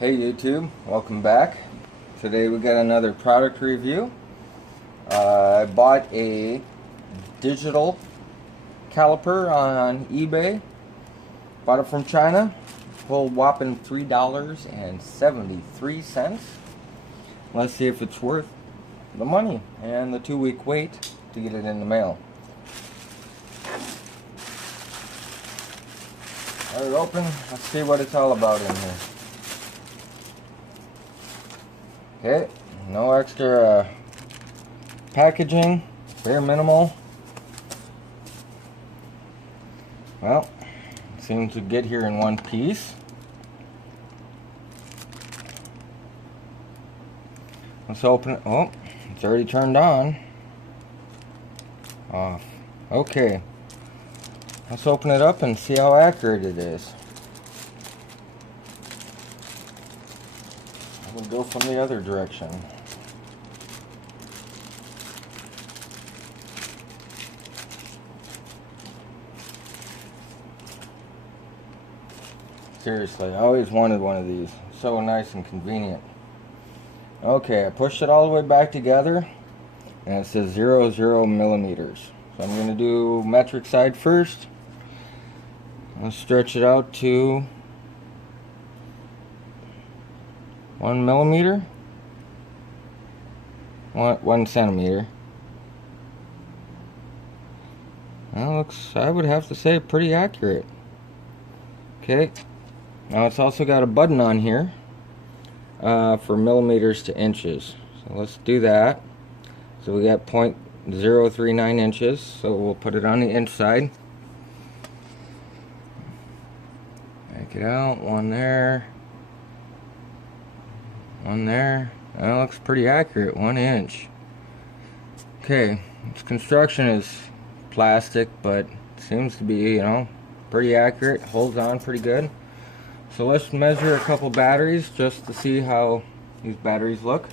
Hey YouTube, welcome back. Today we got another product review. I bought a digital caliper on eBay. Bought it from China. Whole whopping $3.73. Let's see if it's worth the money and the 2-week wait to get it in the mail. Got it open. Let's see what it's all about in here. Okay, no extra packaging, very minimal. Well, it seems to get here in one piece. Let's open it. Oh, it's already turned on. Off. Okay. Let's open it up and see how accurate it is. We'll go from the other direction. Seriously, I always wanted one of these. So nice and convenient. Okay, I pushed it all the way back together and it says 0 millimeters. So I'm going to do metric side first. I'll stretch it out to 1 millimeter, 1 centimeter. That looks, I would have to say, pretty accurate. Okay, now it's also got a button on here for millimeters to inches. So let's do that. So we got 0.039 inches, so we'll put it on the inside. Take it out, one there. One there. That looks pretty accurate, 1 inch. Okay, its construction is plastic, but seems to be, you know, pretty accurate, holds on pretty good. So let's measure a couple batteries just to see how these batteries look.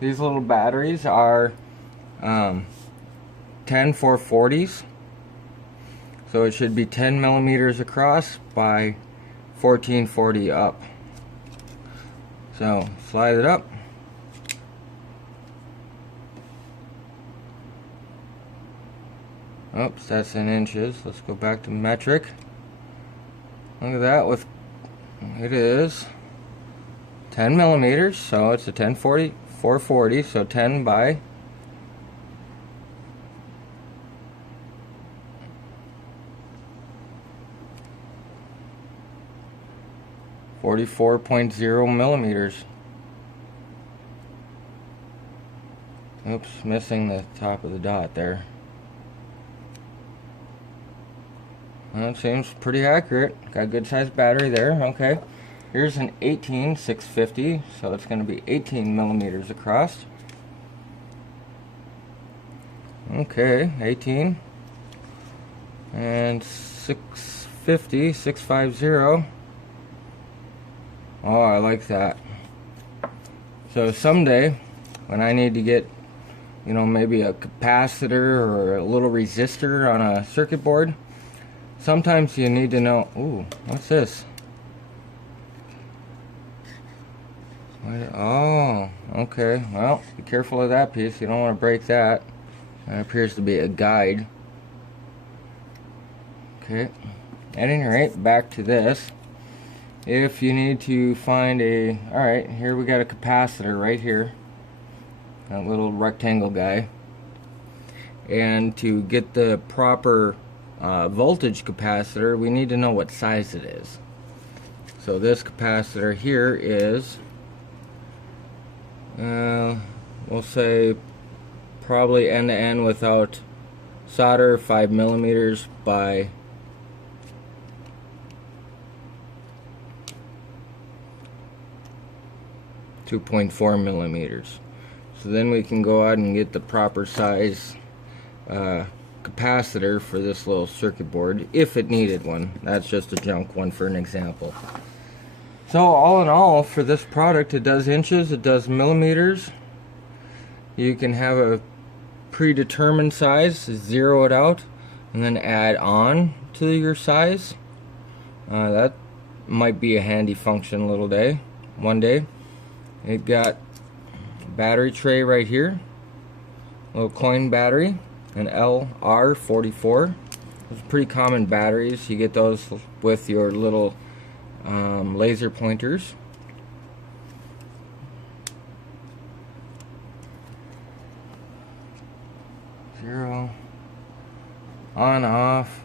These little batteries are 10 440s, so it should be 10 millimeters across by 1440 up. So slide it up. Oops, that's in inches. Let's go back to metric. Look at that. With it is 10 millimeters, so it's a 440, so 10 by 44.0 millimeters. Oops, missing the top of the dot there. Well, it seems pretty accurate. Got a good sized battery there. Okay. Here's an 18650, so it's going to be 18 millimeters across. Okay, 18. And 650. Oh, I like that. So someday, when I need to get, you know, maybe a capacitor or a little resistor on a circuit board, sometimes you need to know, ooh, what's this? Oh, okay. Well, be careful of that piece. You don't want to break that. That appears to be a guide. Okay. At any rate, back to this. If you need to find a, alright, here we got a capacitor right here, that little rectangle guy, and to get the proper voltage capacitor, we need to know what size it is. So this capacitor here is, we'll say probably end to end without solder, 5 millimeters by 2.4 millimeters. So then we can go out and get the proper size capacitor for this little circuit board if it needed one. That's just a junk one for an example. So all in all, for this product, it does inches, it does millimeters. You can have a predetermined size, zero it out, and then add on to your size. That might be a handy function a little day. one day. It got a battery tray right here, little coin battery, an LR44. Those are pretty common batteries. You get those with your little laser pointers. Zero, on, off.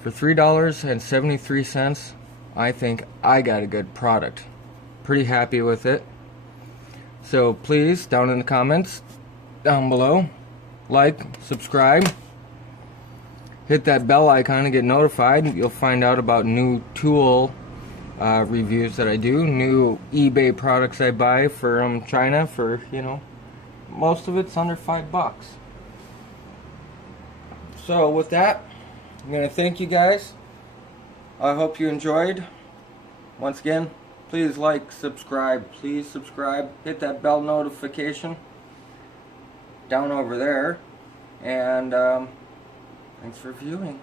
For $3.73, I think I got a good product. Pretty happy with it. So please, down in the comments, down below, like, subscribe, hit that bell icon to get notified. You'll find out about new tool reviews that I do, new eBay products I buy from China for, you know, most of it's under $5. So with that, I'm going to thank you guys. I hope you enjoyed. Once again, please like, subscribe. Please subscribe. Hit that bell notification down over there. And thanks for viewing.